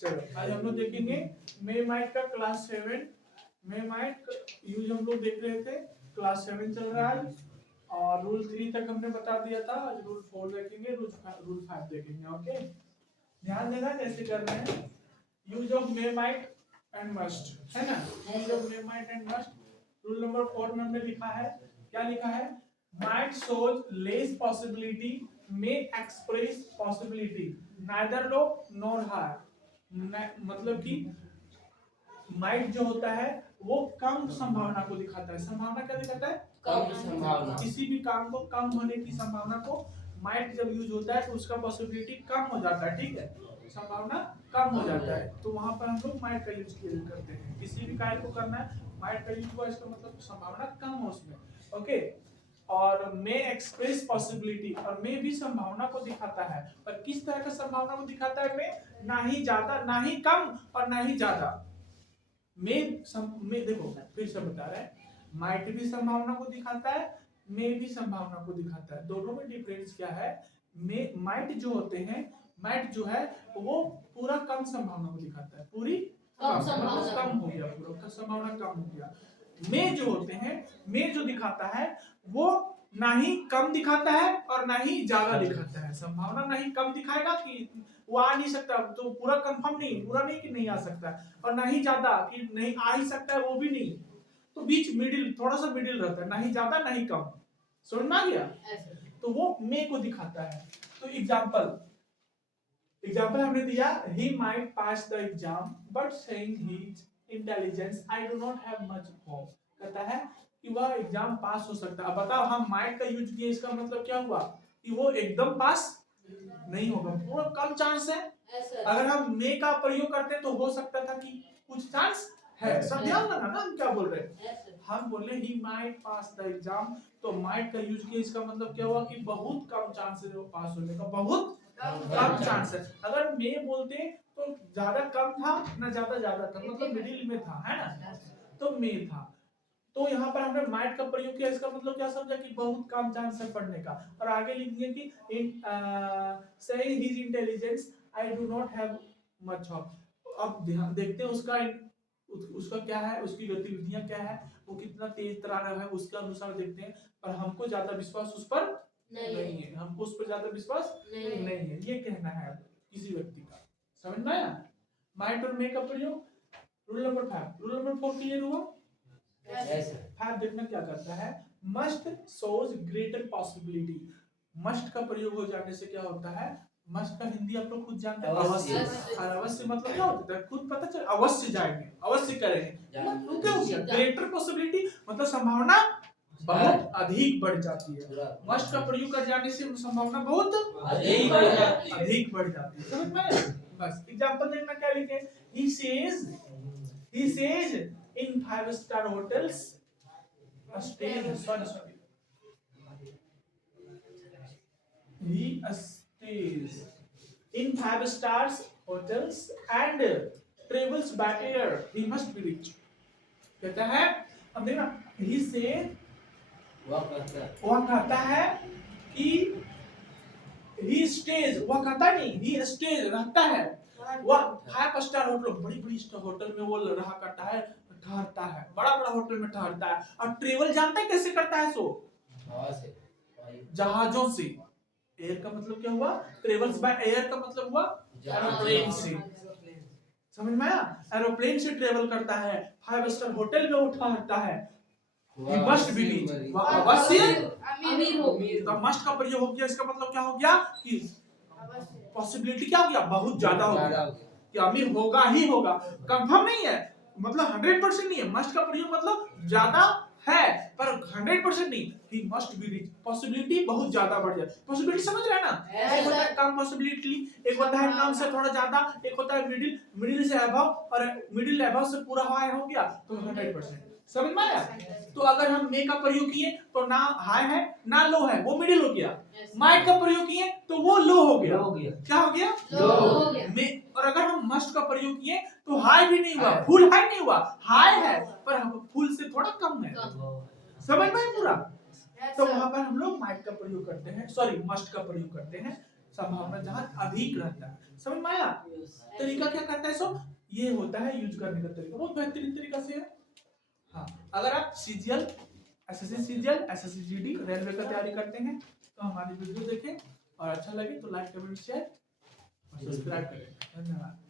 चलो आज हम लोग देखेंगे मे माइट का क्लास 7। मे माइट यूज हम लोग देख रहे थे, क्लास 7 चल रहा है और रूल 3 तक हमने बता दिया था। आज रूल 4 देखेंगे, रूल 5 देखेंगे। ओके, ध्यान देना कैसे कर रहे हैं। Use of may might and must, है ना। Use of may might and must rule number 4 में हमने लिखा है, क्या लिखा है, माइट शोज लेस पॉसिबिलिटी, मे एक्सप्रेस पॉसिबिलिटी, नाइदर लो नॉर हाई। मतलब कि माइट जो होता है वो कम संभावना को दिखाता है। संभावना क्या दिखाता है? कम संभावना। किसी भी काम को कम होने की संभावना को माइट जब यूज होता है तो उसका पॉसिबिलिटी कम हो जाता है, ठीक है, संभावना कम हो जाता है। तो वहां पर हम लोग माइट का यूज करते हैं। किसी भी कार्य को करना है माइट का यूज हुआ, इसका मतलब संभावना कम हो उसमें। ओके, और मे एक्सप्रेस पॉसिबिलिटी, और मे भी संभावना को दिखाता है। पर किस तरह का संभावना को दिखाता है मे? ना ही ज्यादा, ना ही कम और ना ही ज्यादा। में देखो फिर से बता रहे हैं, माइट भी संभावना को दिखाता है, मे भी संभावना को दिखाता है। दोनों में डिफरेंस क्या है? माइट जो होते हैं, माइट जो है वो पूरा कम संभावना को दिखाता है, पूरी कम संभावना, कम हो गया, पूरा संभावना कम हो गया। में जो होते हैं, में जो दिखाता है वो ना ही कम दिखाता है और ना ही ज्यादा दिखाता है। संभावना ना ही कम दिखाएगा कि वो आ नहीं सकता, तो पूरा कंफर्म नहीं, पूरा नहीं कि नहीं आ सकता, और ना ही ज्यादा कि नहीं आ ही सकता है, वो भी नहीं। तो बीच मिडिल, थोड़ा सा मिडिल रहता है, ना ही ज्यादा ना ही कम। समझ में आ गया? तो वो मे को दिखाता है। तो एग्जाम्पल हमने दिया, he might pass the exam but saying his intelligence I do not have much hope। कहता है कि वह एग्जाम पास हो सकता है। अब बताओ, हम might का यूज किए, इसका मतलब क्या हुआ कि वो एकदम पास नहीं होगा, पूरा कम चांस है। अगर हम मे का प्रयोग करते तो हो सकता था कि कुछ चांस है। सब ध्यान रखना ना, हम क्या बोल रहे हैं। हम बोल रहे he might pass the exam, तो माइट का यूज किया, इसका मतलब क्या हुआ कि बहुत कम चांस है वो पास होने का, बहुत कम चांस है। अगर मे बोलते तो ज्यादा कम था ना ज्यादा था, मतलब मिडिल में था, है ना, तो मे था। तो यहाँ पर हमने माइट का प्रयोग किया, इसका मतलब क्या समझा कि बहुत कम चांस है पढ़ने का। और आगे लिख दिया कि saying his intelligence I do not have much hope। अब ध्यान देखते हैं उसका क्या है, उसकी गतिविधियां क्या है, वो कितना तेज तरार है, उसके अनुसार देखते हैं। पर हमको ज्यादा विश्वास उस पर नहीं है, हमको उस पर ज्यादा विश्वास नहीं है, ये कहना है किसी व्यक्ति का। समझ में आया? माइट और मे का प्रयोग। Rule number 5, rule number 4 clear हुआ? फाइव देखना क्या करता है, must shows greater possibility. Must का प्रयोग हो जाने से क्या होता है, मस्ट का हिंदी आप लोग खुद जानते हैं, अवश्य। और अवश्य मतलब क्या होता है, खुद पता चल, अवश्य जाएंगे, अवश्य करेंगे। मतलब क्या हो गया, ग्रेटर पॉसिबिलिटी, मतलब संभावना बहुत अधिक बढ़ जाती है। मस्ट का प्रयोग कर जाने से संभावना बहुत अधिक बढ़ जाती है। समझ में? बस एग्जांपल देखना क्या लिखे, he says in 5-star hotels stays, sorry, he stays in 5 stars hotels and travels by air, he must be rich। कहता है, अब देखना, he says, वह कहता है कि he stays, वह कहता नहीं, he stays रहता है, वह 5 स्टार होटल, बड़ी बड़ी होटल में वो रहा करता है, ठहरता है, बड़ा बड़ा होटल में ठहरता है। और ट्रेवल जानता है कैसे करता है? सो जहाजों से। एयर का मतलब क्या हुआ, ट्रेवल्स बाय एयर का मतलब हुआ एरोप्लेन से। समझ में आया? एरोप्लेन से ट्रेवल करता है, 5 स्टार होटल में ठहरता है, he must be rich, वह अवश्य अमीर हो। तो मस्ट का प्रयोग हो गया, इसका मतलब क्या हो गया कि पॉसिबिलिटी क्या हो गया, बहुत ज्यादा हो गया कि अमीर होगा ही होगा। कंफर्म नहीं है, मतलब 100% नहीं है। मस्ट का प्रयोग मतलब ज्यादा है पर 100% नहीं, he must be rich, possibility बहुत ज्यादा बढ़ जाए। पॉसिबिलिटी समझ रहे हैं ना, एक होता है कम पॉसिबिलिटी, एक होता है कम से थोड़ा ज्यादा, एक होता है मिडिल, मिडिल से अबव, और मिडिल अबव से पूरा हाई हो गया तो 100%। समझ में आया? तो अगर हम मे का प्रयोग किए तो ना हाई है ना लो है, वो मिडिल हो गया। माइट का प्रयोग किए तो वो लो हो गया। क्या हो गया? लो हो गया। और अगर हम मस्ट का प्रयोग किए तो हाई भी नहीं हुआ, फुल हाई नहीं हुआ, हाई है पर हम फुल से थोड़ा कम है। समझ में पूरा? तो वहां पर हम लोग माइट का प्रयोग करते हैं, सॉरी मस्ट का प्रयोग करते हैं। संभावना जहां अधिक रहता है। समझ में आया? तरीका क्या करता है सो ये होता है यूज करने का तरीका, बहुत बेहतरीन तरीका से है। हाँ, अगर आप CGL, SSC CGL, SSC GD, railway का तैयारी करते हैं तो हमारी वीडियो देखें और अच्छा लगे तो लाइक कमेंट शेयर और सब्सक्राइब करें। धन्यवाद।